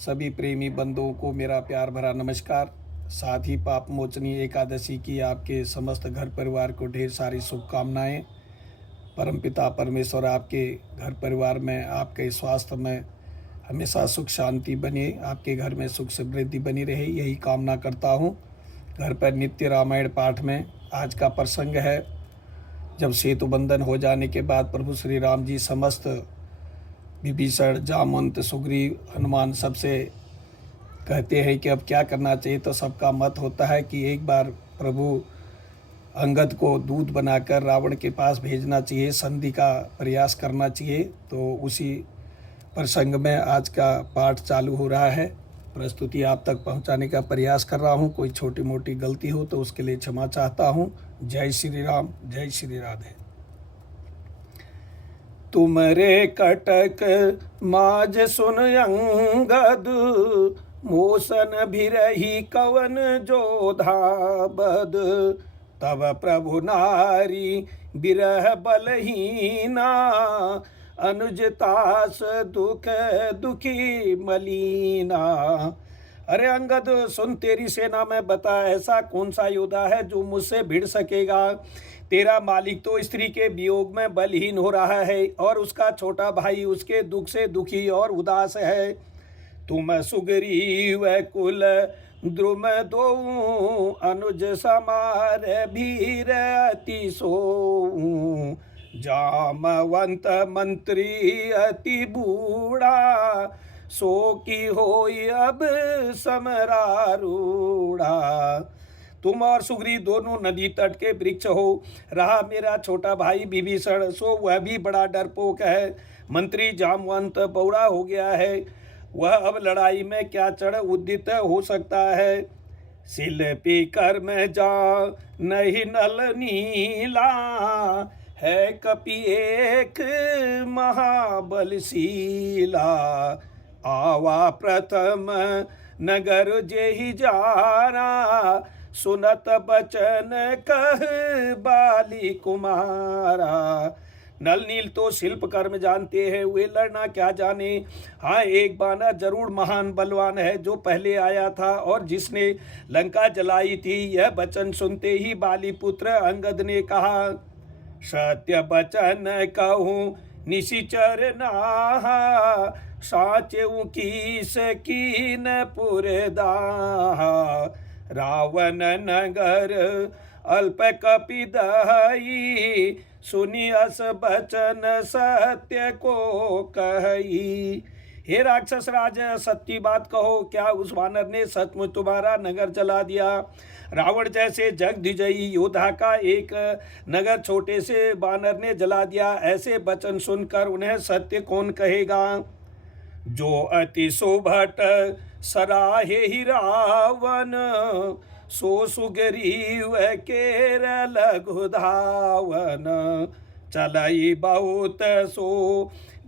सभी प्रेमी बंधुओं को मेरा प्यार भरा नमस्कार। साथ ही पाप मोचनी एकादशी की आपके समस्त घर परिवार को ढेर सारी शुभकामनाएं। परमपिता परमेश्वर आपके घर परिवार में, आपके स्वास्थ्य में हमेशा सुख शांति बने, आपके घर में सुख समृद्धि बनी रहे, यही कामना करता हूँ। घर पर नित्य रामायण पाठ में आज का प्रसंग है, जब सेतु बंधन हो जाने के बाद प्रभु श्री राम जी समस्त विभीषण, जामवंत, सुग्रीव, हनुमान सबसे कहते हैं कि अब क्या करना चाहिए। तो सबका मत होता है कि एक बार प्रभु अंगद को दूत बनाकर रावण के पास भेजना चाहिए, संधि का प्रयास करना चाहिए। तो उसी प्रसंग में आज का पाठ चालू हो रहा है। प्रस्तुति आप तक पहुंचाने का प्रयास कर रहा हूं। कोई छोटी मोटी गलती हो तो उसके लिए क्षमा चाहता हूं। जय श्री राम, जय श्री राधे। तुमरे कटक माज सुन अंगद, मोसन भिरही कवन जोधा बद। तब प्रभु नारी बिरह बलहीना, अनुजतास दुख दुखी मलीना। अरे अंगद सुन, तेरी सेना में बता ऐसा कौन सा योद्धा है जो मुझसे भिड़ सकेगा। तेरा मालिक तो स्त्री के वियोग में बलहीन हो रहा है और उसका छोटा भाई उसके दुख से दुखी और उदास है। तुम सुग्रीव कुल द्रुम दो, अनुज समार भीर अति सो। जामवंत मंत्री अति बूढ़ा, सो की होई अब समरारूढ़ा। तुम और सुग्रीव दोनों नदी तट के वृक्ष हो। रहा मेरा छोटा भाई विभीषण, सो वह भी बड़ा डरपोक है। मंत्री जामवंत बौड़ा हो गया है, वह अब लड़ाई में क्या चढ़ उद्यत हो सकता है। शिल्पी कर में जा नहीं नल नीला, है कपि एक महाबलशीला। आवा प्रथम नगर जेहि जारा, सुनत बचन कह बाली कुमारा। नल नील तो शिल्प कर्म जानते हैं, वे लड़ना क्या जाने। हाँ, एक बानर जरूर महान बलवान है जो पहले आया था और जिसने लंका जलाई थी। यह वचन सुनते ही बाली पुत्र अंगद ने कहा, सत्य बचन कहूँ निशिचर नाहा, साचेऊ कीस कीन पुरदाहा। रावण नगर अल्प कपि दहई, सुनी अस बचन सत्य को कही। हे राक्षस राज, सच्ची बात कहो, क्या उस वानर ने सचमुच तुम्हारा नगर जला दिया। रावण जैसे जगदिजयी योद्धा का एक नगर छोटे से वानर ने जला दिया। ऐसे वचन सुनकर उन्हें सत्य कौन कहेगा। जो अति सुभट सराहे ही रावण, सो सुग्रीव केर लघु धावन। चलई बहुत सो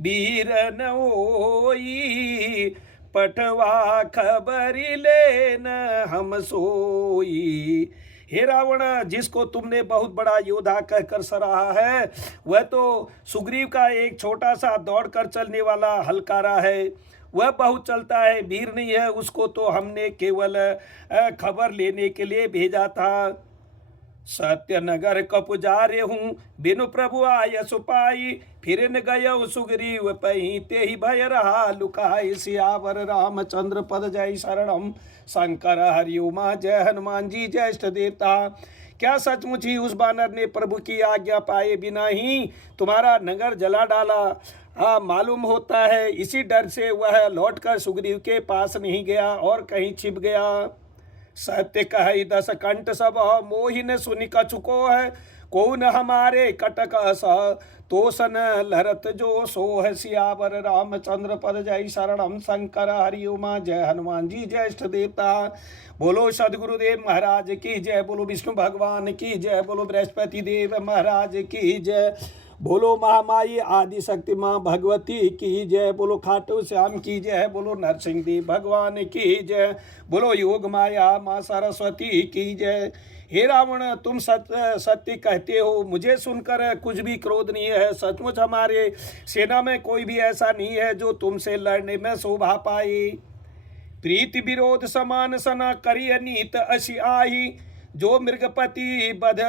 वीर न होई, पठवा खबरी लेन हम सोई। हे रावण, जिसको तुमने बहुत बड़ा योद्धा कहकर सराहा है, वह तो सुग्रीव का एक छोटा सा दौड़कर चलने वाला हलकारा है। वह बहुत चलता है, वीर नहीं है। उसको तो हमने केवल खबर लेने के लिए भेजा था। सत्यनगर कपुजारे हूँ, बिनु प्रभु आय सुपाई। फिर न गय सुग्रीव पही, ते ही भय रहा लुकाई। सियावर रामचंद्र पद जय शरणम, शंकर हरिओमा जय हनुमान जी जय इष्ट देवता। क्या सचमुच ही उस बानर ने प्रभु की आज्ञा पाए बिना ही तुम्हारा नगर जला डाला। हाँ, मालूम होता है इसी डर से वह लौटकर सुग्रीव के पास नहीं गया और कहीं छिप गया। सत्य कहि दस कंठ सब, मोहिन सुनि कछुको है। कौन हमारे कटक अस, तोसन लहरत जो सोह। सियावर रामचंद्र पद जय शरणम, शंकर हरिओमा जय हनुमान जी जय इष्ट देवता। बोलो सदगुरुदेव महाराज की जय, बोलो विष्णु भगवान की जय, बोलो बृहस्पति देव महाराज की जय, बोलो महामाई आदि शक्ति माँ भगवती की जय, बोलो खाटू श्याम की जय, बोलो नरसिंह देव भगवान की जय, बोलो योग माया माँ सरस्वती की जय। हे रावण, तुम सत्य कहते हो, मुझे सुनकर कुछ भी क्रोध नहीं है। सचमुच हमारे सेना में कोई भी ऐसा नहीं है जो तुमसे लड़ने में शोभा पाए। प्रीति विरोध समान सना करिय नीत अशी आही, जो मृगपति बध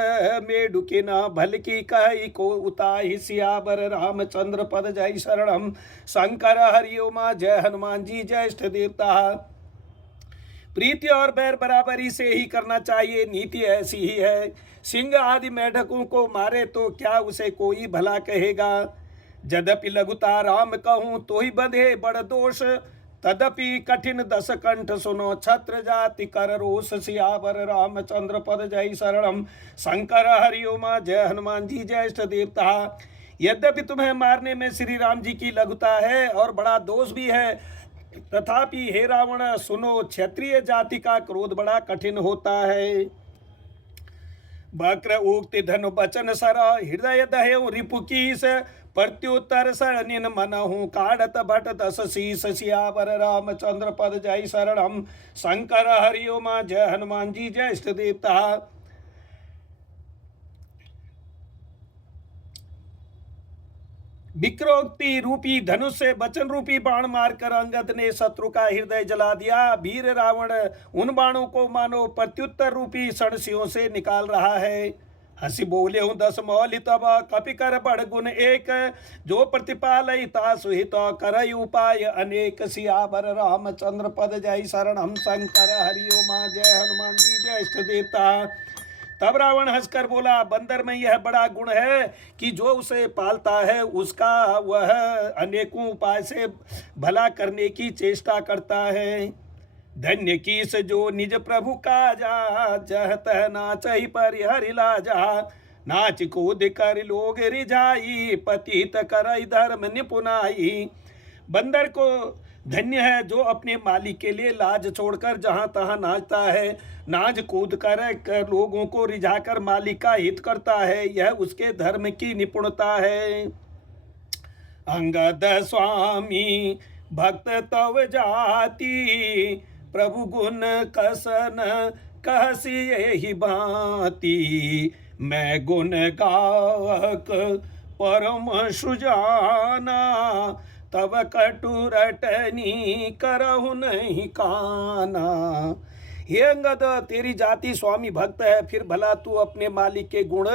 मेढु के ना भल की कही को उताही। सियावर रामचंद्र पद जय शरणम, शंकर हरिओमा जय हनुमान जी जय इष्ट देवता। प्रीति और बैर बराबरी से ही करना चाहिए, नीति ऐसी ही है। सिंह आदि मेढकों को मारे तो क्या उसे कोई भला कहेगा। यद्यपि लघुता राम कहूँ तो ही बंधे बड़ दोष, तदपि कठिन दस कंठ सुनो छत्र जाति कर रोष। सियावर रामचंद्र पद जय शरणम, शंकर हरिओमा जय हनुमान जी जय इष्ट देवता। यद्यपि तुम्हें मारने में श्री राम जी की लघुता है और बड़ा दोष भी है, तथापि हे रावण सुनो, क्षत्रिय जाति का क्रोध बड़ा कठिन होता है। वक्र उक्ति धनु बचन सर, हृदय दह्यु रिपु कीस, प्रत्युत्तर शरणिन मनहु काढ़त भट दस शीस। सियावर रामचंद्र पद जय शरणम, शंकर हरिओमा जय हनुमान जी जय इष्ट देवता। विक्रोक्ति रूपी धनुष से वचन रूपी बाण मारकर अंगद ने शत्रु का हृदय जला दिया। वीर रावण उन बाणों को मानो प्रत्युत्तर रूपी सणसियों से निकाल रहा है। हंसी बोले हूँ दस मौलि तब, कपि कर बड़ गुण एक, जो प्रतिपालयिता सुहित करई उपाय अनेक। सियावर रामचंद्र पद जय शरणम, शंकर हरिओमा जय हनुमान जी जय इष्ट देवता। तब रावण हंसकर बोला, बंदर में यह बड़ा गुण है कि जो उसे पालता है उसका वह अनेकों उपाय से भला करने की चेष्टा करता है। धन्य कीस जो निज प्रभु काजा, जहत नाचहि परिहरि लाजा। नाच कूद कर लोग रिझाई, पतित करई धर्म निपुनाई। बंदर को धन्य है जो अपने मालिक के लिए लाज छोड़कर जहां तहां नाचता है, नाच कूद कर लोगों को रिझाकर मालिक का हित करता है, यह उसके धर्म की निपुणता है। अंगद स्वामी भक्त तव जाति, प्रभु गुण कसन कहसी यही भांति। मैं गुण गावक परम सुजाना, तब कटु रटनी करहु नहीं काना। हे अंगद, तेरी जाति स्वामी भक्त है, फिर भला तू अपने मालिक के गुण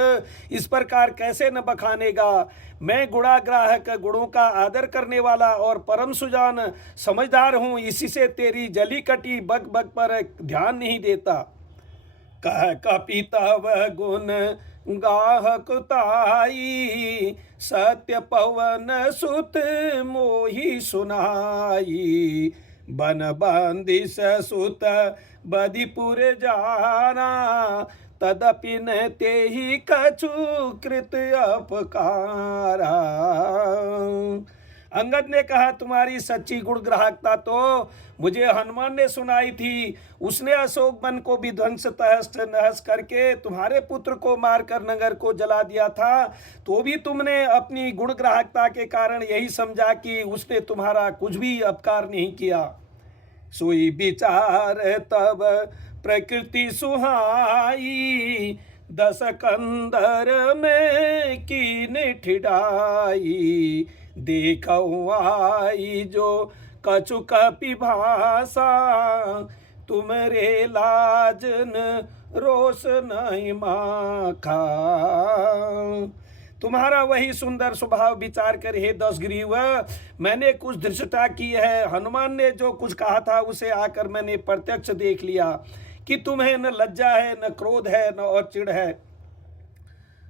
इस प्रकार कैसे न बखानेगा। मैं गुणाग्राहक, गुणों का आदर करने वाला और परम सुजान समझदार हूँ, इसी से तेरी जली कटी बग बग पर ध्यान नहीं देता। कह कपितव गुण गाहक ताई, सत्य पवन सुत मोहि सुनाई। बन बंदिश सुत बदिपुर जाना, तदपि न तेहि कछु कृत अपकारा। अंगद ने कहा, तुम्हारी सच्ची गुण ग्राहकता तो मुझे हनुमान ने सुनाई थी। उसने अशोक वन को भी ध्वंस तहस नहस करके तुम्हारे पुत्र को मारकर नगर को जला दिया था, तो भी तुमने अपनी गुण ग्राहकता के कारण यही समझा कि उसने तुम्हारा कुछ भी अपकार नहीं किया। सोई विचार तब प्रकृति सुहाई, दस कंदर में कीन ठिडाई। देखौ आई जो कछु कपि भाषा, तुमरे लाजन रोष नहीं माखा। तुम्हारा वही सुंदर स्वभाव विचार कर हे दशग्रीव, मैंने कुछ धृष्टता की है। हनुमान ने जो कुछ कहा था उसे आकर मैंने प्रत्यक्ष देख लिया कि तुम्हें न लज्जा है, न क्रोध है, न और चिढ़ है।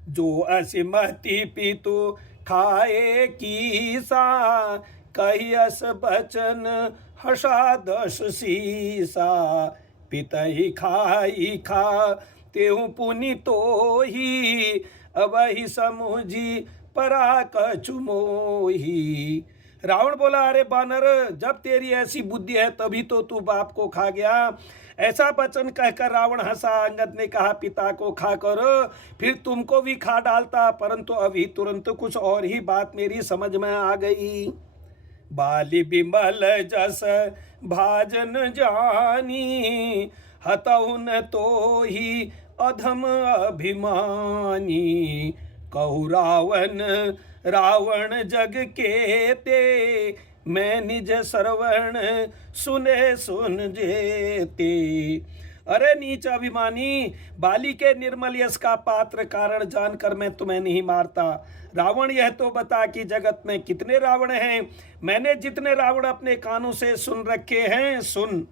जो असिमति पितु खाए कीसा, कहियस बचन हषा दस सीसा। पितहि खाई खा तेहु पुनि तो ही, अबहि समुझी परा कछु मोही। रावण बोला, अरे बानर, जब तेरी ऐसी बुद्धि है तभी तो तू बाप को खा गया। ऐसा वचन कहकर रावण हंसा। अंगद ने कहा, पिता को खा करो फिर तुमको भी खा डालता, परंतु अभी तुरंत कुछ और ही बात मेरी समझ में आ गई। बाली बिमल जस भाजन जानी, हतहुन तो ही अधम अभिमानी। कहु रावण रावण जग के ते, मैं निज श्रवण सुने सुन जेते। अरे नीच अभिमानी, बाली के निर्मल यश का पात्र कारण जानकर मैं तुम्हें नहीं मारता। रावण, यह तो बता कि जगत में कितने रावण हैं। मैंने जितने रावण अपने कानों से सुन रखे हैं सुन।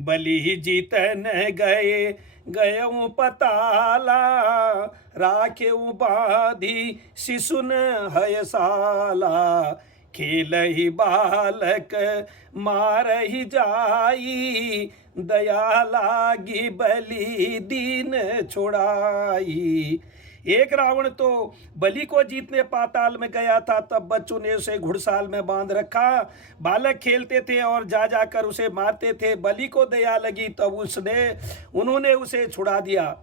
बलि ही जीतन गए गयऊँ पताला, राखेऊ बाधी शिशुन हयसाला। खेल ही बालक मार ही जाई, दया लागी बलि दीन छोड़ाई। एक रावण तो बलि को जीतने पाताल में गया था, तब बच्चों ने उसे घुड़साल में बांध रखा। बालक खेलते थे और जा जाकर उसे मारते थे। बलि को दया लगी तब उन्होंने उसे छुड़ा दिया।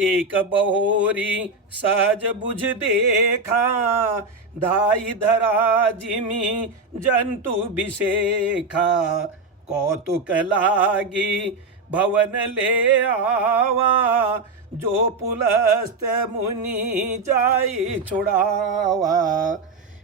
एक बहोरी सहज बुझ देखा, धाई धरा जिमी जंतु बिसेखा। कौतुक लागी भवन ले आवा, जो पुलस्त मुनि जाई छुड़ावा।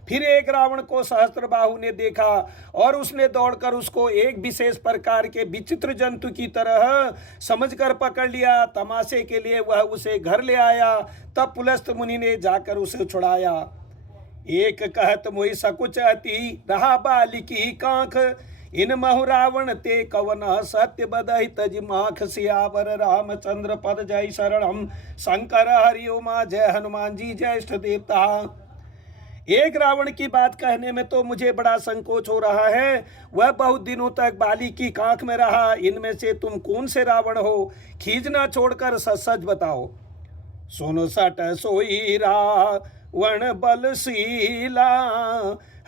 फिर एक रावण को सहस्त्रबाहु ने देखा और उसने दौड़कर उसको एक विशेष प्रकार के विचित्र जंतु की तरह समझकर पकड़ लिया। तमाशे के लिए वह उसे घर ले आया। तब पुलस्त मुनि ने जाकर उसे छुड़ाया। एक कहत मोहि सकुच अति, रहा बाली की कांख। इन महु रावण ते कवन सत्य बदहि तज माख। सियावर रामचंद्र पद जय शरणम, शंकर हरि उमा जय हनुमान जी जय इष्ट देवता। एक रावण की बात कहने में तो मुझे बड़ा संकोच हो रहा है। वह बहुत दिनों तक बाली की कांख में रहा। इनमें से तुम कौन से रावण हो? खींचना छोड़कर सच बताओ। सुन सट सोई रावण बलशीला,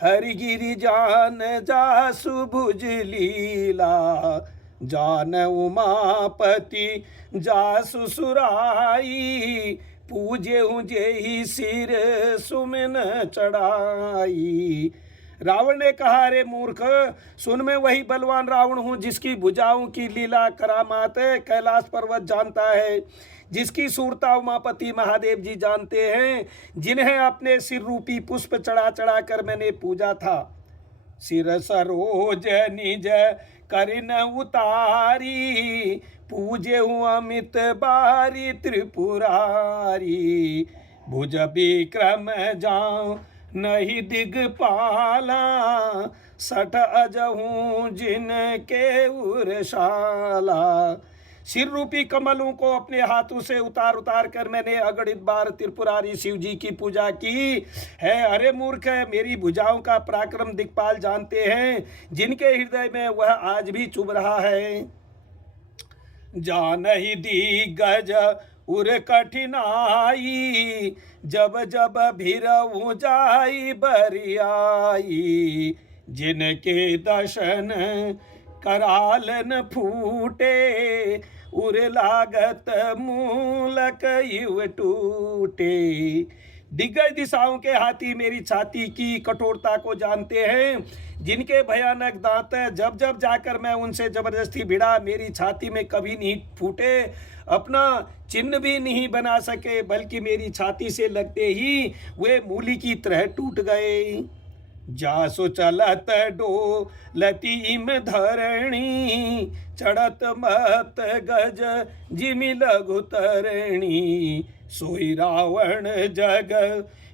हरिगिरि जान जासु भुज लीला। जान उमापति जासु सुराई, पूजे जेहि सिर सुमन चढ़ाई। रावण ने कहा, अरे मूर्ख, सुन, मैं वही बलवान रावण हूँ जिसकी भुजाओं की लीला करामात कैलाश पर्वत जानता है, जिसकी सूरता उमापति महादेव जी जानते हैं, जिन्हें अपने सिर रूपी पुष्प चढ़ा चढ़ा कर मैंने पूजा था। सिर सरोज निज करिन उतारी, पूजे हूँ अमित बारी त्रिपुरारी। भुज विक्रम जाऊं नहीं दिगपाला, सठ अजहूँ जिनके उरशाला। सिर रूपी कमलों को अपने हाथों से उतार उतार कर मैंने अगणित बार त्रिपुरारी शिव जी की पूजा की है। अरे मूर्ख, मेरी भुजाओं का पराक्रम दिक्पाल जानते हैं, जिनके हृदय में वह आज भी चुभ रहा है। जान ही दिग्गज उर कठिनाई, जब जब भीरऊ जाई बरियाई। जिनके दर्शन करालन फूटे, उर लागत मूलक युव टूटे। दिग्गज दिशाओं के हाथी मेरी छाती की कठोरता को जानते हैं, जिनके भयानक दांत जब जब जाकर मैं उनसे जबरदस्ती भिड़ा, मेरी छाती में कभी नहीं फूटे, अपना चिन्ह भी नहीं बना सके, बल्कि मेरी छाती से लगते ही वे मूली की तरह टूट गए। जासु चलत डोलतीम धरणी, चढ़त मत गज जिमि लघु तरणी। सोई रावण जग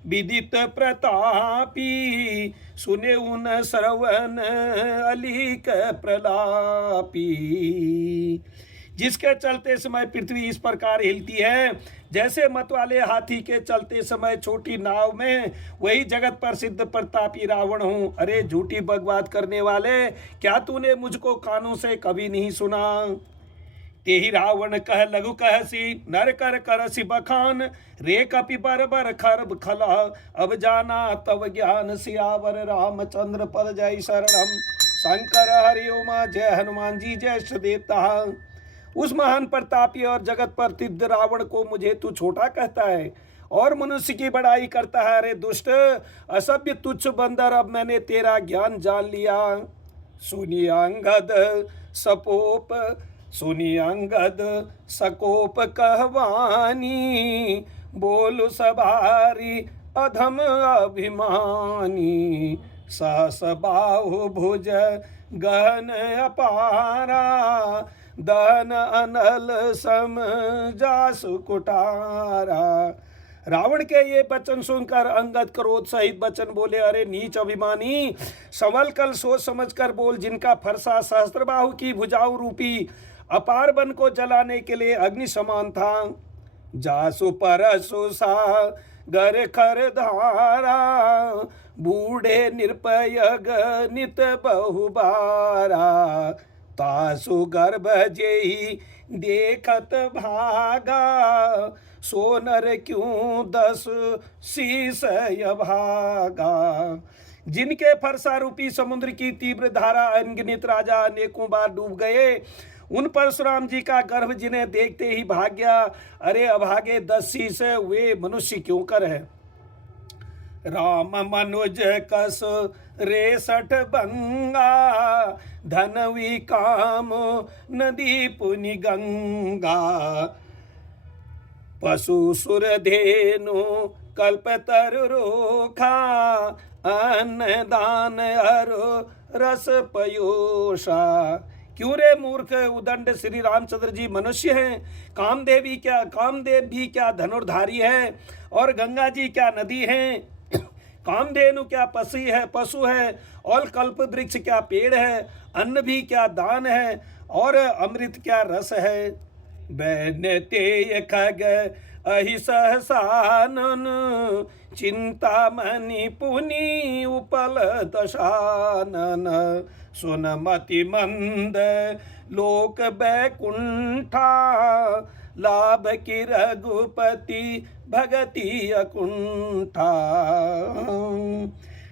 विदित प्रतापी, सुने उन श्रवण अलिक प्रलापी। जिसके चलते समय पृथ्वी इस प्रकार हिलती है जैसे मतवाले हाथी के चलते समय छोटी नाव में, वही जगत प्रसिद्ध प्रतापी रावण हूँ। अरे झूठी बकवाद करने वाले, क्या तूने मुझको कानों से कभी नहीं सुना? तेहि रावण कह लघु कहसी, नर कर करसी बखान। रे कपि बर बर खरब खला, अब जाना तव ज्ञान। सियावर रामचंद्र पद जय शरणम, शंकर हरि उमा जय हनुमान जी जय इष्ट देवता। उस महान प्रतापी और जगत प्रसिद्ध रावण को मुझे तू छोटा कहता है और मनुष्य की बड़ाई करता है। अरे दुष्ट, असभ्य तुच्छ बंदर, अब मैंने तेरा ज्ञान जान लिया। सुनी अंगद सकोप कहवानी, बोल सवारी अधम अभिमानी। सहस बाहु भुज गहन अपारा, दहन अनल सम जासु कुटारा। रावण के ये वचन सुनकर अंगद क्रोध सहित वचन बोले, अरे नीच अभिमानी, संभल कर सोच समझ कर बोल। जिनका फरसा सहस्त्रबाहु की भुजाओं रूपी अपार वन को जलाने के लिए अग्नि समान था, जासु परसु सागर खर धारा, बूढ़े निरपय गनित बहुबारा, तासु गर्भ जेहि देखत भागा, सोनर क्यों 10 शीस भागा। जिनके फरसा रूपी समुद्र की तीव्र धारा अनगिनत राजा अनेकों बार डूब गए, उन परशुराम जी का गर्भ जिन्हें देखते ही भाग गया। अरे अभागे 10 शीस वे मनुष्य क्यों कर है। राम मनुज कस रेसठ बंगा, धनवी काम नदी पुनि गंगा, पशु सुर धेनु कल्पतर रोखा, अन्न दान अरु रस पयोषा। क्यों रे मूर्ख उदंड, श्री रामचंद्र जी मनुष्य हैं, कामदेव भी क्या धनुर्धारी है, और गंगा जी क्या नदी हैं, कामधेनु क्या पशु है, और कल्प वृक्ष क्या पेड़ है, अन्न भी क्या दान है, और अमृत क्या रस है। बैनते खग अहि सहसानन, चिंतामणि पुनि उपल दशानन, सुनमति मंद लोक बैकुंठा, लाभ की रघुपति भगति अकुंठा।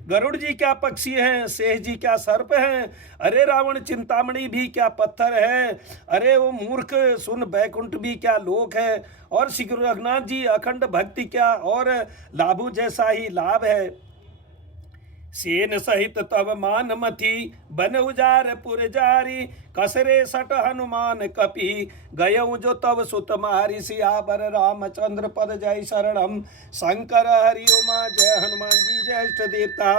गरुड़ जी क्या पक्षी हैं, शेष जी क्या सर्प हैं, अरे रावण चिंतामणि भी क्या पत्थर है, अरे वो मूर्ख सुन बैकुंठ भी क्या लोक है, और श्री गुरु रघुनाथ जी अखंड भक्ति क्या और लाभु जैसा ही लाभ है। सेन सहित तब मान मथी बन उजार पुर जारी, कसरे सट हनुमान कपि गयऊ जो तब सुत मारी, सियावर रामचंद्र पद जय शरणम, शंकर हरि उमा जय हनुमान जी जय इष्ट देवता।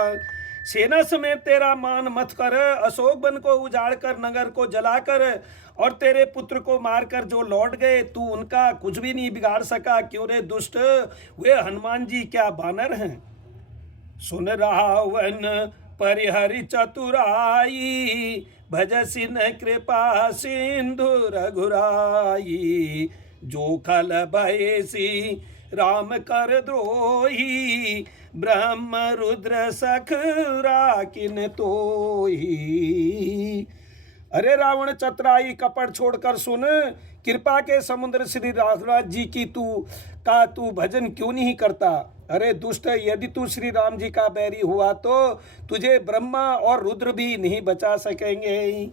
सेना समेत तेरा मान मत कर, अशोक वन को उजाड़ कर नगर को जलाकर और तेरे पुत्र को मारकर जो लौट गए, तू उनका कुछ भी नहीं बिगाड़ सका। क्यों रे दुष्ट, वे हनुमान जी क्या बानर हैं। सुन रावण परिहरि चतुराई, भजसिन कृपा सिंधु रघुराई, जो खल भयसी राम कर द्रोही, ब्रह्म रुद्र सख राकिन तोही। अरे रावण चतुराई कपट छोड़कर सुन, कृपा के समुद्र श्री रघुनाथ जी की तू भजन क्यों नहीं करता। अरे दुष्ट, यदि तू श्री राम जी का बैरी हुआ तो तुझे ब्रह्मा और रुद्र भी नहीं बचा सकेंगे।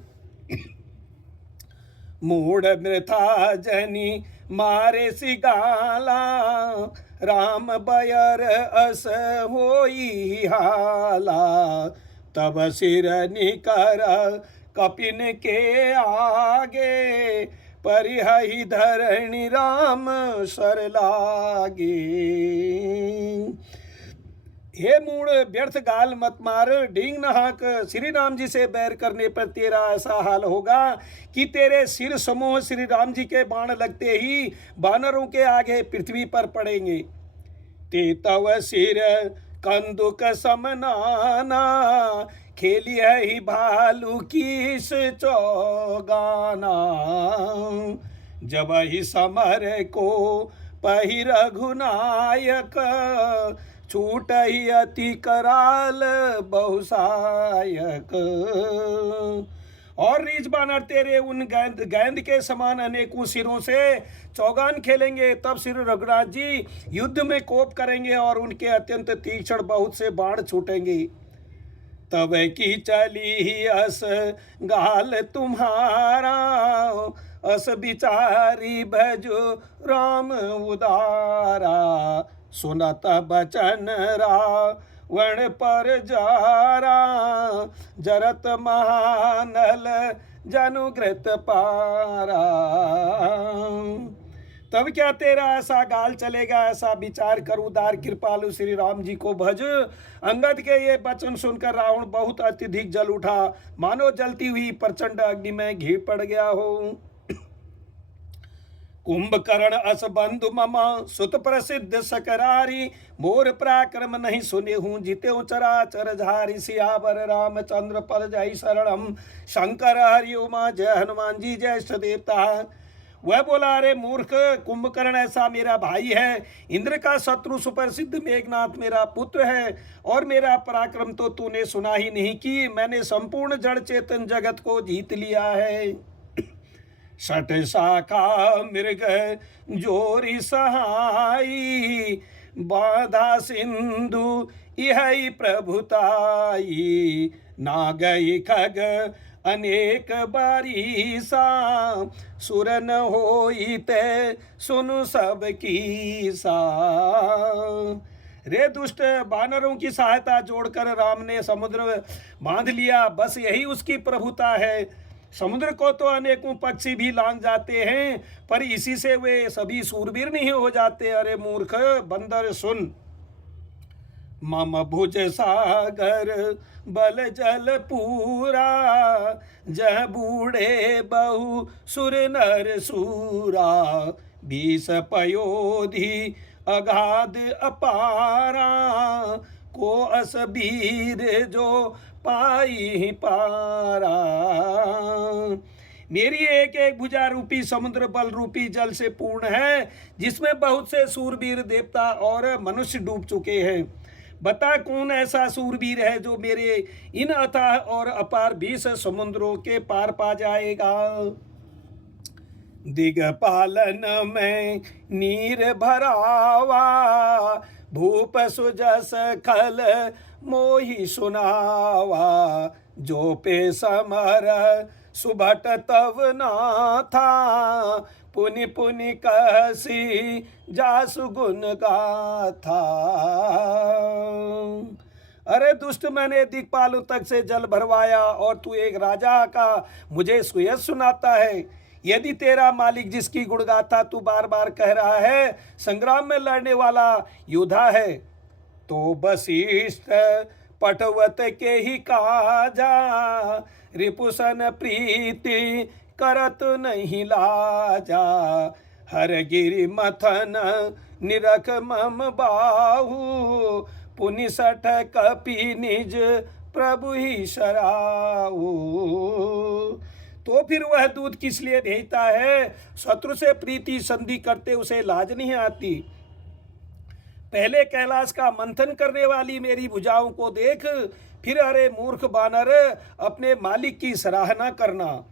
मूढ़ मृथा जनी मारे सिगाला, राम बयर अस होई हाला, तब सिर निकर कपिन के आगे, परिहहि धरणि राम सर लागे। हे मूढ़, व्यर्थ गाल मत मार, डींग नहाक। श्री राम जी से बैर करने पर तेरा ऐसा हाल होगा कि तेरे सिर समूह श्री राम जी के बाण लगते ही बानरों के आगे पृथ्वी पर पड़ेंगे। ते तव सिर कंदुक समनाना, खेली ही भालू की चौगाना, जब ही समर को पहि रघुनायक, छूट ही अति कराल बहुसायक। और रीछ बानर तेरे उन गेंद के समान अनेकों सिरों से चौगान खेलेंगे। तब श्री रघुनाथ जी युद्ध में कोप करेंगे और उनके अत्यंत तीक्ष्ण बहुत से बाण छूटेंगे। तब की चली ही अस गाल तुम्हारा, अस बिचारी भजो राम उदारा, सुनत बचन रावण पर जारा, जरत महानल जनुग्रत पारा। तब क्या तेरा ऐसा गाल चलेगा, ऐसा विचार कर उदार कृपालु श्री राम जी को भज। अंगद के ये वचन सुनकर रावण बहुत अत्यधिक जल उठा, मानो जलती हुई प्रचंड अग्नि में घी पड़ गया हो। कुंभकर्ण अस बंधु ममा सुत प्रसिद्ध सकरारी, मोर पराक्रम नहीं सुने हूँ जिते चराचर झारी। सियावर रामचंद्र पद जय शरणम, शंकर हरि उमा जय हनुमान जी ज्येष्ठ देवता। वह बोला, अरे मूर्ख, कुंभकर्ण ऐसा मेरा भाई है, इंद्र का शत्रु सुप्रसिद्ध मेघनाथ मेरा पुत्र है, और मेरा पराक्रम तो तूने सुना ही नहीं कि मैंने संपूर्ण जड़ चेतन जगत को जीत लिया है। षट शाखा मृग जोरी सहाई, बाधा सिंधु यही प्रभुताई। ना गई खग अनेक बारीसा, सुर न होइते सुनु सब कीसा। रे दुष्ट, बानरों की सहायता जोड़कर राम ने समुद्र बांध लिया, बस यही उसकी प्रभुता है। समुद्र को तो अनेकों पक्षी भी लांघ जाते हैं, पर इसी से वे सभी शूरवीर नहीं हो जाते। अरे मूर्ख बंदर सुन, मम भुज सागर बल जल पूरा, जह बूढ़े बहु सुर नर सूरा। 20 पयोधि अगाध अपारा, को अस वीर जो पाई पारा। मेरी एक एक भुजा रूपी समुद्र बल रूपी जल से पूर्ण है, जिसमें बहुत से सूरवीर देवता और मनुष्य डूब चुके हैं। बता कौन ऐसा सूरवीर है जो मेरे इन अथाह और अपार 20 समुद्रों के पार पा जाएगा। दिगपालन में नीर भरावा, भूप सुजस खल मोहि सुनावा। जो पे समर सुभट तव नाथा, पुनि पुनि कहसी जासु गुण गाथा। अरे दुष्ट, मैंने दिक्पालों तक से जल भरवाया और तू एक राजा का मुझे सुयश सुनाता है। यदि तेरा मालिक जिसकी गुणगाथा तू बार बार कह रहा है संग्राम में लड़ने वाला योद्धा है, तो वशिष्ठ पटवत के ही काजा। रिपुसन प्रीति करत नहीं लाजा, हर गिरि मथन निरख मम बाहु। पुनि सठ कपि निज प्रभु ही शराऊ। तो फिर वह दूत किस लिए भेजता है? शत्रु से प्रीति संधि करते उसे लाज नहीं आती। पहले कैलाश का मंथन करने वाली मेरी भुजाओं को देख, फिर अरे मूर्ख बानर अपने मालिक की सराहना करना।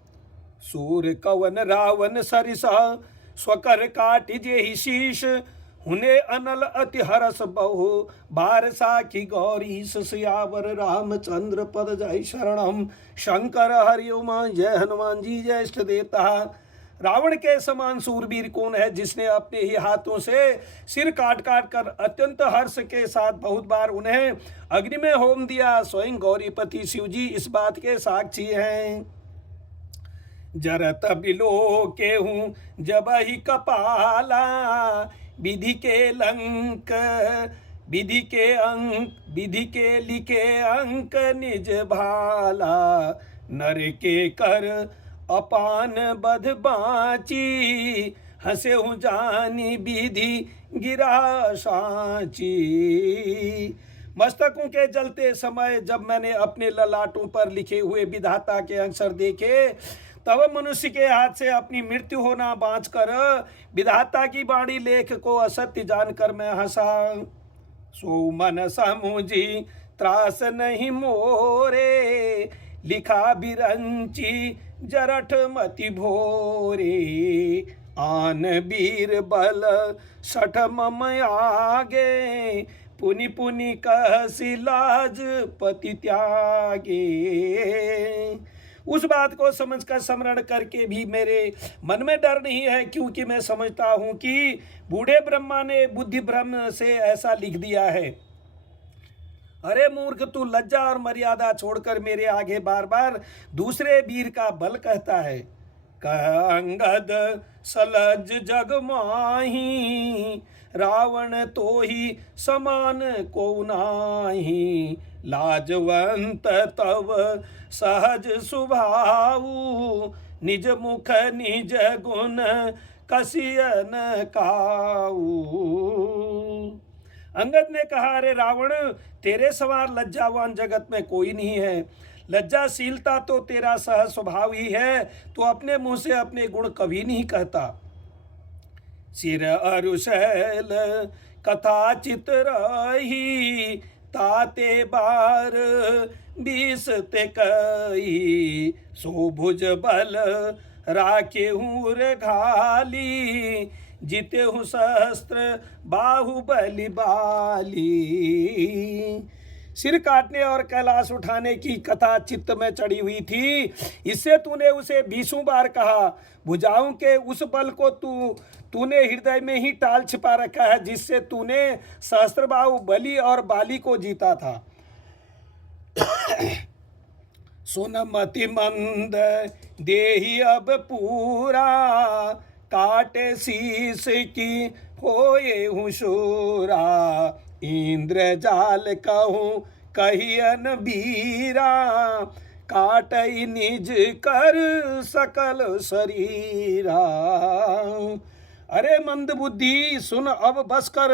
सूर कवन रावण सरिसा, स्वकर काटिजे ही शीश। हुने अनल अति हरस बहु, बार साखी गौरी। सियावर रामचंद्र पद जय शरणम, शंकर हरि उमा जय हनुमान जी ज्येष्ठ देवता। रावण के समान सूरवीर कौन है जिसने अपने ही हाथों से सिर काट काट कर अत्यंत हर्ष के साथ बहुत बार उन्हें अग्नि में होम दिया। स्वयं गौरीपति शिव जी इस बात के साक्षी हैं। जरत बिलो के हूँ जब ही कपाला, विधि के लंक विधि के अंक, विधि के लिखे अंक निज भाला। नर के कर अपान बध बाची, हंसे हूँ जानी विधि गिरा सांची। मस्तकों के जलते समय जब मैंने अपने ललाटों पर लिखे हुए विधाता के अक्षर देखे, तब मनुष्य के हाथ से अपनी मृत्यु होना बाँचकर विधाता की वाणी लेख को असत्य जानकर मैं हंसा। सो मन समुझी त्रास नहीं मोरे, लिखा बिरंची जरठ मति भोरे। आन वीर बल सठ मम आगे, पुनि पुनि कहसी लाज पति त्यागे। उस बात को समझकर स्मरण करके भी मेरे मन में डर नहीं है, क्योंकि मैं समझता हूँ कि बूढ़े ब्रह्मा ने बुद्धि भ्रम से ऐसा लिख दिया है। अरे मूर्ख, तू लज्जा और मर्यादा छोड़कर मेरे आगे बार बार दूसरे वीर का बल कहता है। अंगद सलज जग माही, रावण तो ही समान को नाही। लाजवंत तव सहज सुभाऊ, निज मुख निज गुण कसियन काऊ। अंगद ने कहा, अरे रावण, तेरे सवार लज्जावान जगत में कोई नहीं है। लज्जाशीलता तो तेरा सहज स्वभाव ही है, तो अपने मुंह से अपने गुण कभी नहीं कहता। सिर अरुशैल कथा चित रही, ताते बार 20 ते कई। सो भुज बल राखे हूँ रे घाली, जीते हूँ शस्त्र बाहुबली बाली। सिर काटने और कैलाश उठाने की कथा चित्त में चढ़ी हुई थी, इससे तूने उसे 20 बार कहा। भुजाओं के उस बल को तूने हृदय में ही टाल छिपा रखा है, जिससे तूने सहस्त्रबाहु बलि और बाली को जीता था। सुन मति मंद देही अब पूरा, काटे शीस की होए हूँ शूरा। इंद्र जाल कहूँ कहियन बीरा, काटई निज कर सकल शरीरा। अरे मंद बुद्धि, सुन अब बस कर।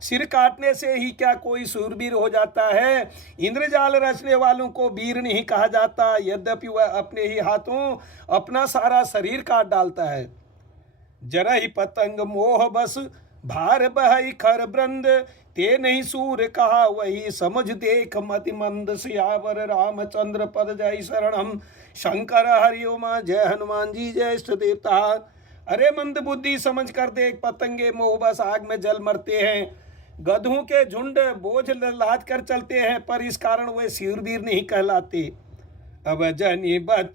सिर काटने से ही क्या कोई सूरवीर हो जाता है? इंद्रजाल रचने वालों को वीर नहीं कहा जाता, यद्यपि वह अपने ही हाथों अपना सारा शरीर काट डालता है। जरा ही पतंग मोह बस भार बहई खर ब्रंद, ते नहीं सूर कहा वही समझ देख मति मंद। सियावर रामचंद्र पद जय शरणम, शंकर हरिओम जय हनुमान जी जय इष्ट देवता। अरे मंद बुद्धि, समझ कर देख, पतंगे मोह बस आग में जल मरते हैं। गधों के झुंड बोझ लाद कर चलते हैं, पर इस कारण वे शूरवीर नहीं कहलाते। अब जनी बत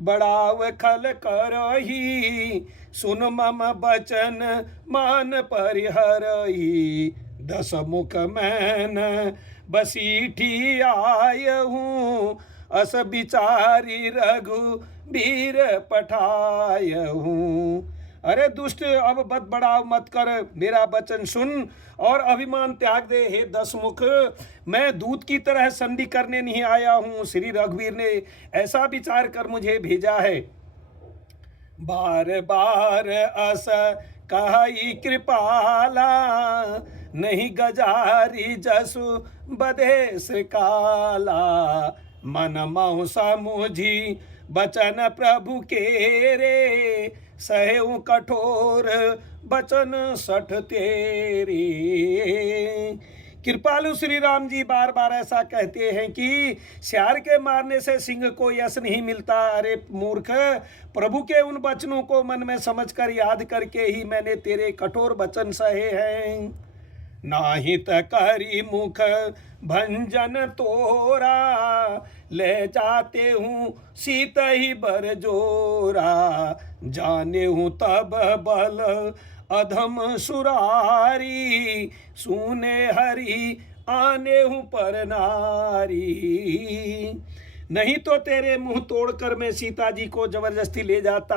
बढ़ाव खल करही, सुन मम बचन मान परिहरही। 10 मुख मैन बसीठी आय हूँ, अस विचारी रघु वीर पठाय हूँ। अरे दुष्ट, अब बद बढ़ाव मत कर, मेरा वचन सुन और अभिमान त्याग दे। हे 10 मुख, मैं दूत की तरह संधि करने नहीं आया हूँ। श्री रघुवीर ने ऐसा विचार कर मुझे भेजा है। बार बार अस कही कृपाला, नहीं गजारी जसु बधे श्रीकाला। मन महु समुझी बचन प्रभु के रे, सहेऊ कठोर बचन 60 तेरे। कृपालु श्री राम जी बार बार ऐसा कहते हैं कि श्यार के मारने से सिंह को यश नहीं मिलता। अरे मूर्ख, प्रभु के उन वचनों को मन में समझकर याद करके ही मैंने तेरे कठोर वचन सहे हैं। नाहित करी मुख भंजन तोरा, ले जाते हूँ सीत ही बर जोरा। जाने हूँ तब बल अधम सुरारी, सुने हरि आने हूँ पर नारी। नहीं तो तेरे मुंह तोड़कर मैं सीता जी को जबरदस्ती ले जाता।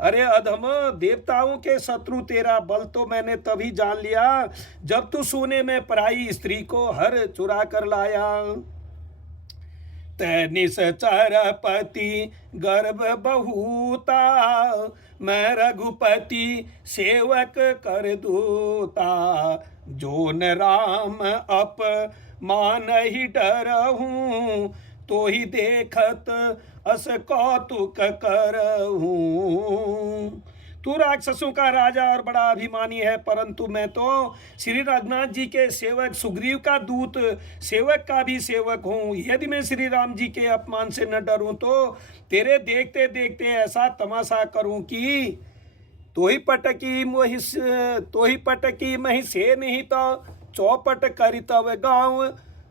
अरे अधम, देवताओं के शत्रु तेरा बल तो मैंने तभी जान लिया जब तू सोने में पराई स्त्री को हर चुरा कर लाया। तैनिस चरपति गर्भ बहुता, मैं रघुपति सेवक कर दूता। जोन राम अप मान ही डरहूँ, तो ही देखत अस कौतुक करहूँ। तू राक्षसों का राजा और बड़ा अभिमानी है, परंतु मैं तो श्री रघुनाथ जी के सेवक सुग्रीव का दूत, सेवक का भी सेवक हूँ। यदि मैं श्री राम जी के अपमान से न डरूं तो तेरे देखते देखते ऐसा तमाशा करूं कि तो ही पटकी मही से नहीं तो चौपट करी तब गाँव।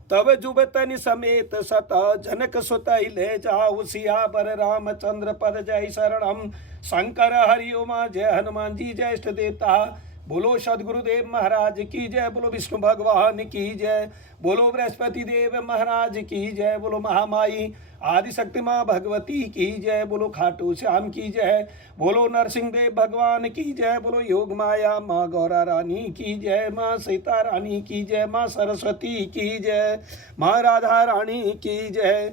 तब जुबतनि समेत सत जनक सुत ले जाऊ। सियावर रामचंद्र पद जय शरणम, शंकर हरि उमा जय हनुमान जी जय इष्ट देवता। बोलो सदगुरुदेव महाराज की जय, बोलो विष्णु भगवान की जय, बोलो बृहस्पति देव महाराज की जय, बोलो महामाई आदिशक्ति माँ भगवती की जय, बोलो खाटू श्याम की जय, बोलो नरसिंह देव भगवान की जय, बोलो योग माया माँ गौरा रानी की जय, माँ सीता रानी की जय, माँ सरस्वती की जय, माँ राधा रानी की जय।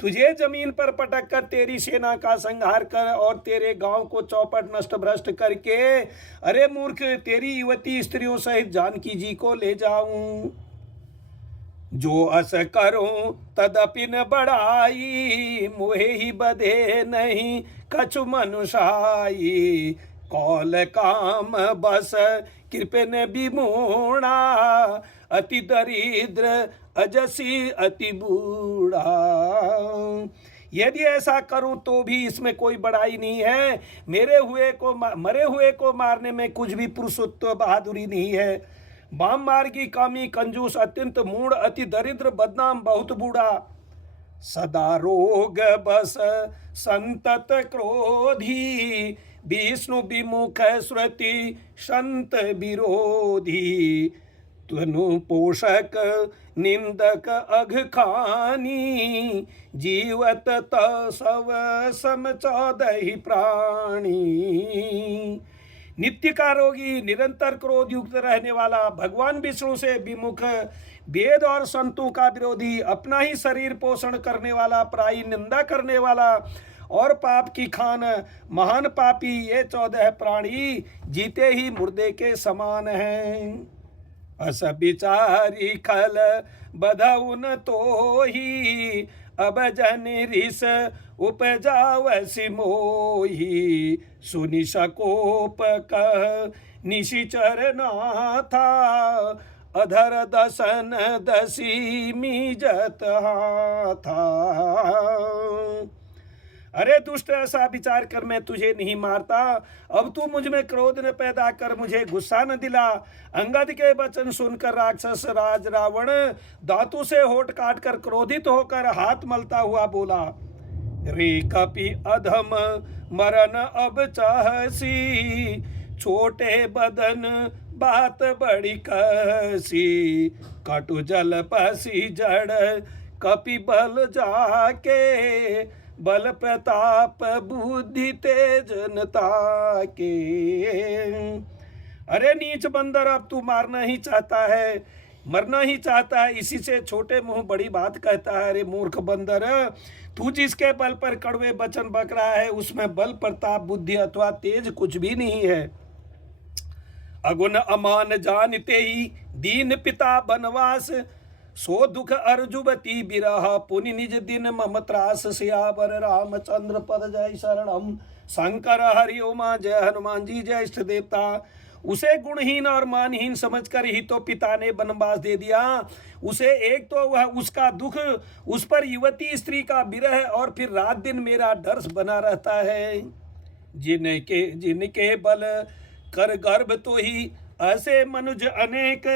तुझे जमीन पर पटक कर तेरी सेना का संहार कर और तेरे गांव को चौपट नष्ट भ्रष्ट करके, अरे मूर्ख, तेरी युवती स्त्रियों सहित जानकी जी को ले जाऊं। जो अस करूं तदपि न बढ़ाई, मुहे ही बधे नहीं कछु मनुषाई। कौल काम बस कृपन विमूढ़ा, अति दरिद्र अजसी अति बूढ़ा। यदि ऐसा करूं तो भी इसमें कोई बड़ाई नहीं है। मरे हुए को मारने में कुछ भी पुरुषत्व बहादुरी नहीं है। वाम मार्गी, कामी, कंजूस, अत्यंत मूढ़, अति दरिद्र, बदनाम, बहुत बूढ़ा। सदा रोग बस संतत क्रोधी, विष्णु विमुख श्रुति संत विरोधी। तनु पोषक निंदक अघखानी, जीवत तव सम 14 प्राणी। नित्य का रोगी, निरंतर क्रोध युक्त रहने वाला, भगवान विष्णु से विमुख, वेद और संतों का विरोधी, अपना ही शरीर पोषण करने वाला, पराई निंदा करने वाला और पाप की खान महान पापी, ये 14 प्राणी जीते ही मुर्दे के समान हैं। अस विचारी खल बधउन तो ही, अब जन रिस उपजावसि मोही। सुनि सकोप कह निशिचर नाथा, अधर दसन दसी मीजत हाथा। अरे दुष्ट, ऐसा विचार कर मैं तुझे नहीं मारता। अब तू मुझ में क्रोध न पैदा कर, मुझे गुस्सा न दिला। अंगद के वचन सुनकर राक्षस राज रावण दांतों से होठ काट कर क्रोधित होकर हाथ मलता हुआ बोला, रे कपि अधम मरन अब चाहसी, छोटे बदन बात बड़ी कहसी। कटु जल पसी जड़ कपि बल जाके, बल प्रताप बुद्धि तेज जनता के। अरे नीच बंदर, अब तू मारना ही चाहता है, मरना ही चाहता है, इसी से छोटे मुंह बड़ी बात कहता है। अरे मूर्ख बंदर, तू जिसके बल पर कड़वे वचन बक रहा है, उसमें बल प्रताप बुद्धि अथवा तेज कुछ भी नहीं है। अगुन अमान जानते ही दीन पिता बनवास, सो दुख अर्जुबती बिरह पुनि निज दिन मम त्रास। सियावर रामचंद्र पद जय शरणम, शंकर हरि उमा जय हनुमान जी जय इष्ट देवता। उसे गुणहीन और मानहीन समझकर ही तो पिता ने वनवास दे दिया। उसे एक तो वह उसका दुख, उस पर युवती स्त्री का विरह, और फिर रात दिन मेरा डर बना रहता है। जिनके बल कर गर्भ तो ही ऐसे मनुज अनेक,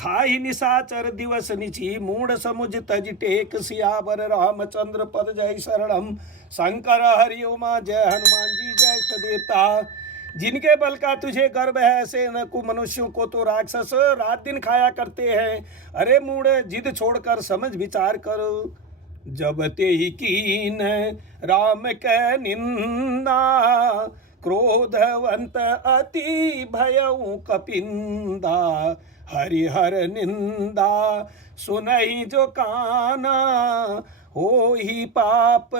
खाई निशाचर दिवस निची मूढ़ समुझ तज टेक। सियावर रामचंद्र पद जय शरणम, शंकर हरि उमा जय हनुमान जी जय इष्ट देवता। जिनके बल का तुझे गर्व है, ऐसे न कु मनुष्यों को तो राक्षस रात दिन खाया करते हैं। अरे मूढ़, जिद छोड़कर समझ विचार करो। जब ते ही कीन राम कै निंदा, क्रोधवंत अति भयउ कपिंदा। हरिहर निंदा सुनहि जो काना, हो ही पाप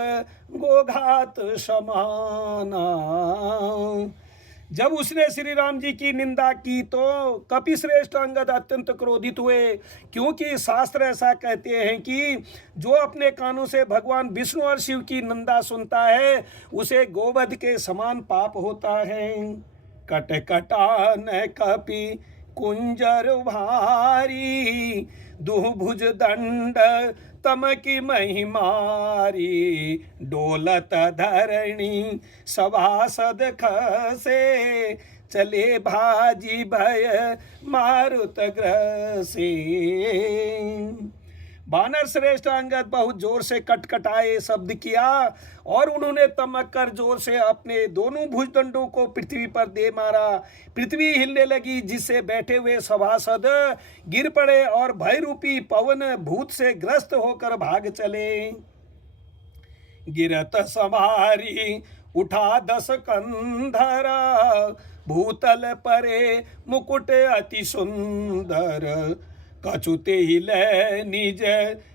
गोघात समाना। जब उसने श्री राम जी की निंदा की तो कपि श्रेष्ठ अंगद अत्यंत क्रोधित हुए, क्योंकि शास्त्र ऐसा कहते हैं कि जो अपने कानों से भगवान विष्णु और शिव की निंदा सुनता है, उसे गोवध के समान पाप होता है। कट कटान कपि कुंजर भारी, दुभुज दंड तमकी महिमारी। डोलत धरणी सभासद खसे, चले भाजी भय मारुत ग्रसे। बानर श्रेष्ठ अंगद बहुत जोर से कटकटाए शब्द किया और उन्होंने तमक कर जोर से अपने दोनों भुजदंडों को पृथ्वी पर दे मारा। पृथ्वी हिलने लगी, जिससे बैठे हुए सभासद गिर पड़े और भय रूपी पवन भूत से ग्रस्त होकर भाग चले। गिरत संभारी उठा 10 कंधरा, भूतल परे मुकुट अति सुंदर। कछुते हिले निज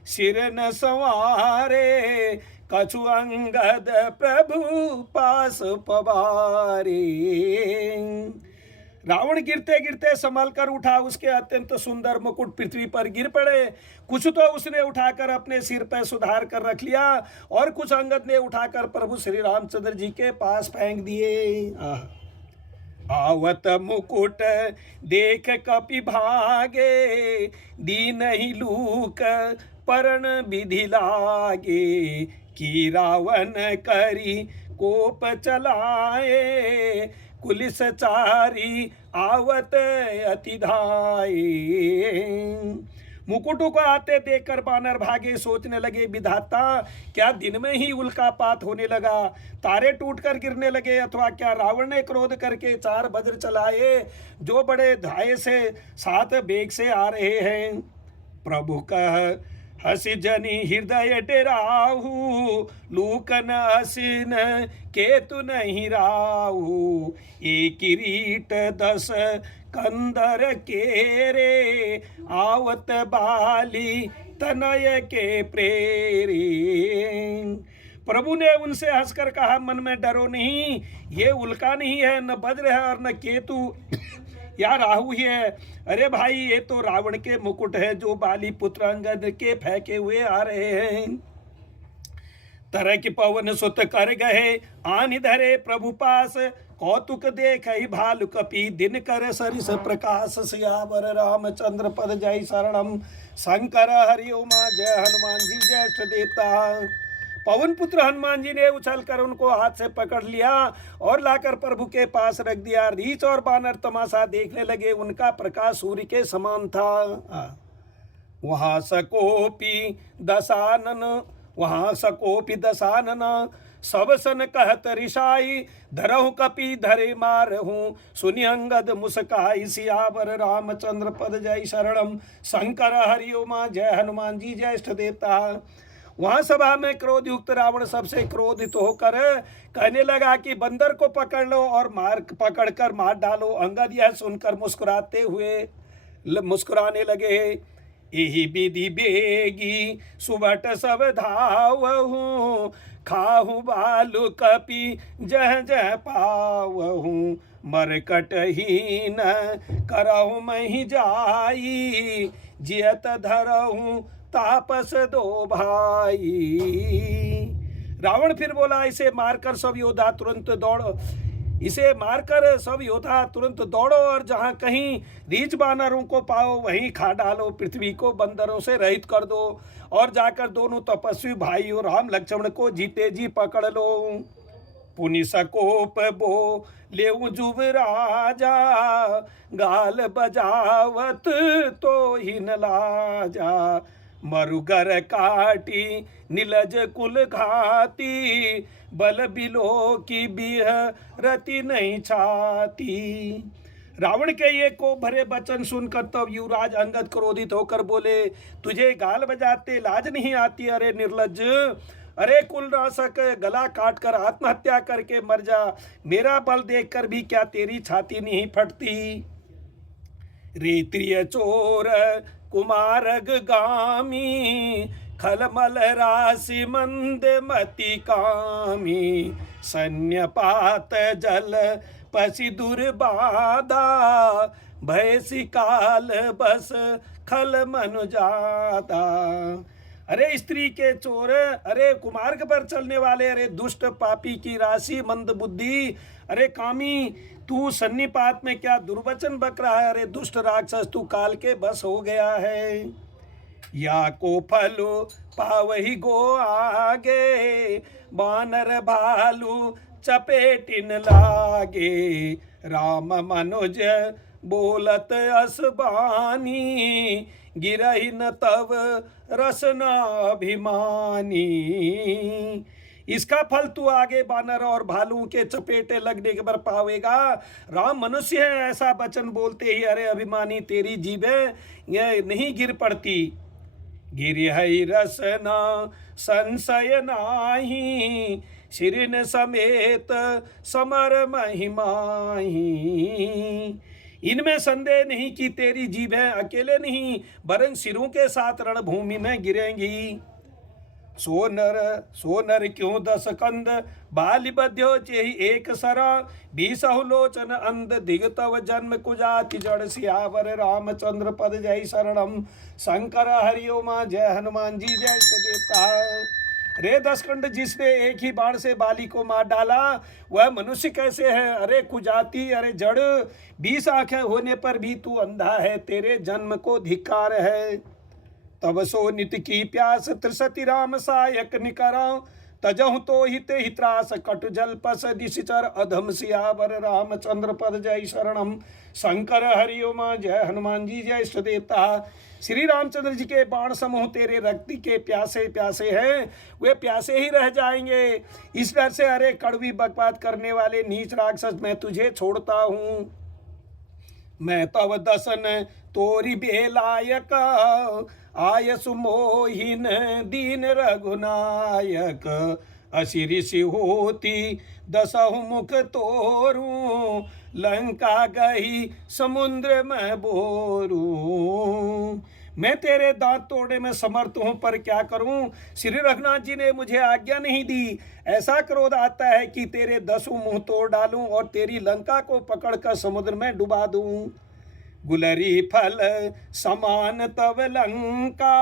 सिर न संवारे, कछु अंगद प्रभु पास पवारे। रावण गिरते गिरते संभल कर उठा, उसके अत्यंत सुंदर मुकुट पृथ्वी पर गिर पड़े। कुछ तो उसने उठाकर अपने सिर पर सुधार कर रख लिया और कुछ अंगद ने उठाकर प्रभु श्री रामचंद्र जी के पास फेंक दिए। आवत मुकुट देख कपि भागे, दीन ही लूक परण विधि लागे। कि रावण करी कोप चलाए, कुलिस चारी आवत अति धाये। मुकुटों को आते देखकर बानर भागे, सोचने लगे विधाता क्या दिन में ही उल्कापात होने लगा, तारे टूटकर गिरने लगे, अथवा क्या रावण ने क्रोध करके 4 वज्र चलाए जो बड़े धाये से साथ वेग से आ रहे हैं। प्रभु कह हसी जनी हृदय डेराहू, लूकन हसीन केतु नहीं राहू। एक किरीट 10 कंदर केरे, आवत बाली तनय के प्रेरे। प्रभु ने उनसे हंसकर कहा मन में डरो नहीं, ये उल्का नहीं है, न वज्र है और न केतु या राहु ही है। अरे भाई ये तो रावण के मुकुट है जो बाली पुत्र अंगद के फेंके हुए आ रहे हैं। तरह की पवन सुत कर गए आनि धरे प्रभु पास, कौतुक देख ही भालु कपि दिन कर सरिस प्रकाश। सियावर रामचंद्र पद जय शरणम, शंकर हरि उमा जय हनुमान जी ज्येष्ठ देवता। पवन पुत्र हनुमान जी ने उछलकर उनको हाथ से पकड़ लिया और लाकर प्रभु के पास रख दिया। रीछ और बानर तमाशा देखने लगे, उनका प्रकाश सूर्य के समान था। वहां सकोपी दशानन, सब सन कहत ऋषाई, धरहु कपि धरे मारहूँ, सुनि अंगद मुस्काई। सियावर रामचंद्र पद जय शरणम, शंकर हरि उमा जय हनुमान जी ज्येष्ठ देवता। वहां सभा में क्रोध युक्त रावण सबसे क्रोधित होकर कहने लगा कि बंदर को पकड़ लो और पकड़कर मार डालो। अंगद यह सुनकर मुस्कुराने लगे। यही विधि बेगी सुबट सब धावहूँ, खाहू बालू कपि जह जह पावहूँ। मरकटहीन करहु मही जाई, जियत धरहूँ तापस 2 भाई। रावण फिर बोला इसे मारकर सब योद्धा तुरंत दौड़ो और जहां कहीं रीछ बानरों को पाओ वहीं खा डालो, पृथ्वी को बंदरों से रहित कर दो और जाकर दोनों तपस्वी भाइयों राम लक्ष्मण को जीते जी पकड़ लो। पुनि सकोप बो लेऊ जुब राजा, गाल बजावत तो ही न लाजा। मरुगर काटी नीलज कुल घाती, बल बिलो की बिह रति नहीं छाती। रावण के ये को भरे वचन सुनकर तब युवराज अंगद क्रोधित होकर बोले, तुझे गाल बजाते लाज नहीं आती? अरे निर्लज्ज, अरे कुलनाशक, गला काट कर आत्महत्या करके मर जा। मेरा बल देखकर भी क्या तेरी छाती नहीं फटती? रेत्रिय चोर कुमारग गामी, खलमल राशि मंद मति कामी। सन्यपात जल पसी दुर्बाधा, भय सिकाल बस खल मनु जाता। अरे स्त्री के चोर, अरे कुमार्ग पर चलने वाले, अरे दुष्ट पापी की राशि, मंद बुद्धि, अरे कामी, तू सन्निपात में क्या दुर्वचन बक रहा है? अरे दुष्ट राक्षस, तू काल के बस हो गया है। या को फलो पावही गो आगे, बानर भालू चपेटिन लागे। राम मनुज बोलत असबानी, गिरहि न तव रसनाभिमानी। इसका फल तू आगे बानर और भालू के चपेटे लगने के पर पावेगा। राम मनुष्य है ऐसा वचन बोलते ही अरे अभिमानी तेरी जीभें ये नहीं गिर पड़ती। गिरहि रसना संशय नाही, शिरिन समेत समर महिमाही। इनमें संदेह नहीं कि तेरी जीभें अकेले नहीं वरन सिरों के साथ रणभूमि में गिरेंगी। सोनर क्यों 10 कंद, बालि बध्यो चेहि एक सरा। 20 लोचन अंध, दिगतव जन्म कुजाति जड़। सियावर रामचंद्र पद जय शरणम, शंकर हरिओमा जय हनुमान जी जय सदेता। रे 10 कंड, जिसने एक ही बाण से बाली को मार डाला वह मनुष्य कैसे है? अरे कुजाति, अरे जड़, 20 आंखें होने पर भी तू अंधा है, तेरे जन्म को धिक्कार है। तब सो नित की प्यास, त्रिसति राम सायक निकराओ। तजहु तो हित हित्रास, कटु जल पस दिशचर। अधम सियावर रामचंद्र पद जय शरणम, शंकर हरिओमा जय हनुमान जी जय सदेता। श्री रामचंद्र जी के बाण समूह तेरे रक्त के प्यासे प्यासे हैं, वे प्यासे ही रह जाएंगे। इस डर से अरे कड़वी बकवाद करने वाले नीच राक्षस, मैं तुझे छोड़ता हूँ। मैं तव दसन तोरी बेलायक, आयसु मोहिन दीन रघुनायक। असिरि होती 10 मुख तोरू, लंका गई समुद्र में बोरू। मैं तेरे दांत तोड़ने में समर्थ हूँ पर क्या करूँ? श्री रघुनाथ जी ने मुझे आज्ञा नहीं दी। ऐसा क्रोध आता है कि तेरे 10 मुंह तोड़ डालूं और तेरी लंका को पकड़कर समुद्र में डुबा दूं। गुलरी फल समान तव लंका,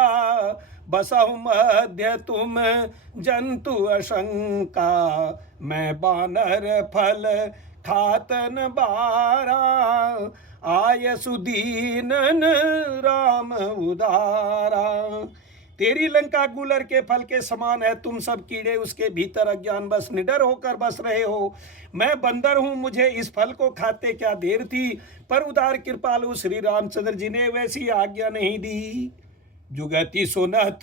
बसहु मध्य तुम जंतु अशंका। मैं बानर फल खातन बारा, आय सुदीनन राम उदारा। तेरी लंका गुलर के फल के समान है, तुम सब कीड़े उसके भीतर अज्ञान बस निडर होकर बस रहे हो। मैं बंदर हूँ, मुझे इस फल को खाते क्या देर थी, पर उदार कृपालु श्री रामचंद्र जी ने वैसी आज्ञा नहीं दी। जुगति सुनत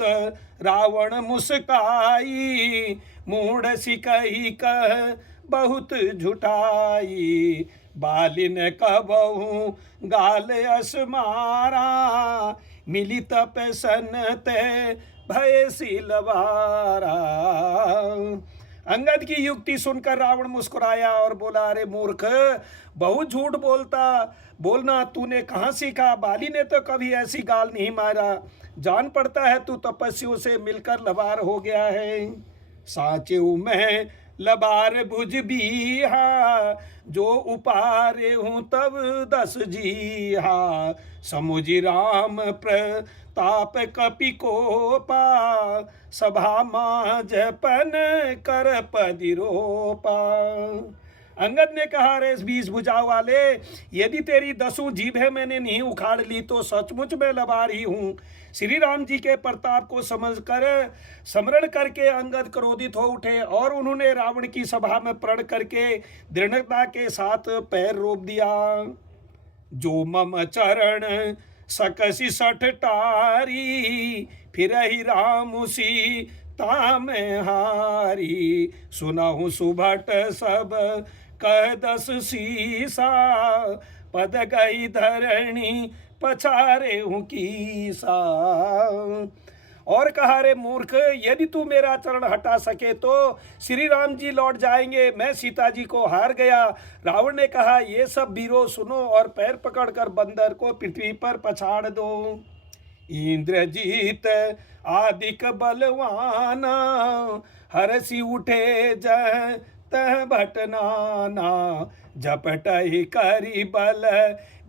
रावण मुस्काई, मूढ़ सिकही कह बहुत झुटाई। बालिन कबहू गाल असमारा, मिली तप सनते भय सिलवारा। अंगद की युक्ति सुनकर रावण मुस्कुराया और बोला, अरे मूर्ख, बहुत झूठ बोलना तूने कहाँ सीखा? बाली ने तो कभी ऐसी गाल नहीं मारा। जान पड़ता है तू तपस्वियों से मिलकर लबार हो गया है। साचेऊ मैं लबार भुज बीहा, जो उपारे हूँ तब 10 जीहा। समुझि राम प्रताप कपि कोपा, सभा माज पन कर पदिरोपा। अंगद ने कहा, रे 20 भुजाओं वाले, यदि तेरी 10 जीभें मैंने नहीं उखाड़ ली तो सचमुच मैं लबार ही हूँ। श्री राम जी के प्रताप को समझकर स्मरण करके अंगद क्रोधित हो उठे और उन्होंने रावण की सभा में प्रण करके दृढ़ता के साथ पैर रोप दिया। जो मम चरण सकसी 60 टारी, फिर ही राम उसी ताम हारी। सुनहु सुभट सब कह 10 सीसा, पद गई धरणी पछारे हूँ कीसा। और कहा, रे मूर्ख, यदि तू मेरा चरण हटा सके तो श्री राम जी लौट जाएंगे, मैं सीता जी को हार गया। रावण ने कहा, ये सब वीरों सुनो और पैर पकड़कर बंदर को पृथ्वी पर पछाड़ दो। इंद्रजीत आदिक बलवाना, हरसी उठे जह तह भटनाना। झपटहि करी बल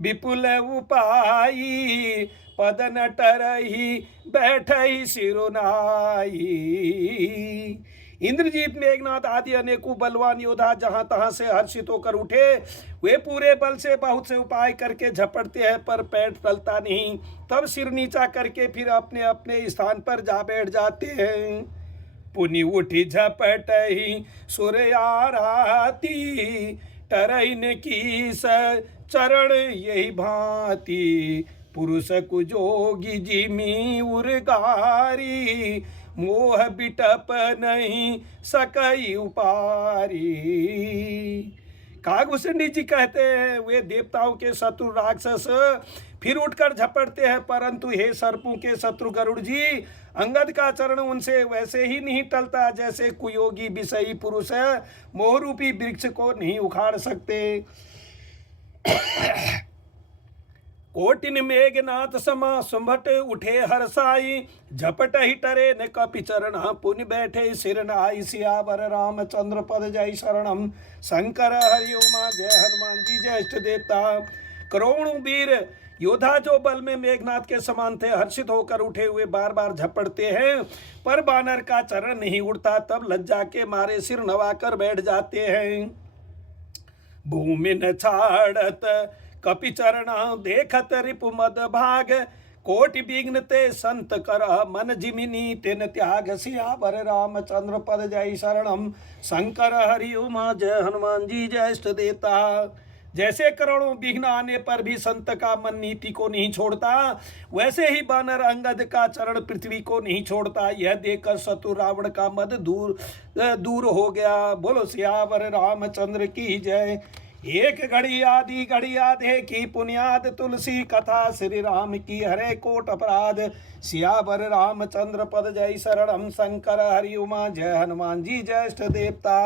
विपुल उपाई, पद न टरहि बैठहि सिरुनाई। इंद्रजीत, मेघनाथ आदि अनेकों बलवान योद्धा जहां तहां से हर्षित होकर उठे। वे पूरे बल से बहुत से उपाय करके झपटते हैं पर पैर टलता नहीं। तब सिर नीचा करके फिर अपने अपने स्थान पर जा बैठ जाते हैं। पुनि उठी झपटहि सुर आराती, टरैन की चरण यही भांति, पुरुष कुजोगी जिमी उर्गारी, मोह बिटप नहीं सकई उपारी। काकभूषणी जी कहते हैं, वे देवताओं के शत्रु राक्षस फिर उठकर झपटते हैं, परंतु हे सर्पों के शत्रु गरुड़ जी, अंगद का चरण उनसे वैसे ही नहीं टलता जैसे कुयोगी विषयी पुरुष मोहरूपी वृक्ष को नहीं उखाड़ सकते। कोटिन मेघनाथ समा सुमट उठे हरसाई, झपट ही टरे न कपि चरण पुनि बैठे सिरनाई। सियावर रामचंद्र पद जय शरणम, शंकर हरि उमा जय हनुमान जी जय इष्ट देवता। करोड़ों वीर योद्धा जो बल में मेघनाथ के समान थे, हर्षित होकर उठे हुए बार बार झपटते हैं, पर बानर का चरण नहीं उड़ता। तब लज्जा के मारे सिर नवाकर बैठ जाते हैं। भूमि न छाड़त कपि चरण, देखत रिपु मद भाग, कोटि विघ्न ते संत कर मन जिमिनी तिन त्याग। सियावर रामचंद्र पद जय शरणम, शंकर हरि उमा जय हनुमान जी जय इष्ट देवता। जैसे करोड़ों विघ्न आने पर भी संत का मन नीति को नहीं छोड़ता, वैसे ही बानर अंगद का चरण पृथ्वी को नहीं छोड़ता। यह देखकर शत्रु रावण का मद दूर हो गया। बोलो सियावर रामचंद्र की जय। एक घड़ी आदि घड़ी आधे की पुनियाद, तुलसी कथा श्री राम की हरे कोट अपराध। सियावर रामचंद्र पद जय शरणम, शंकर हरि उमा जय हनुमान जी जय इष्ट देवता।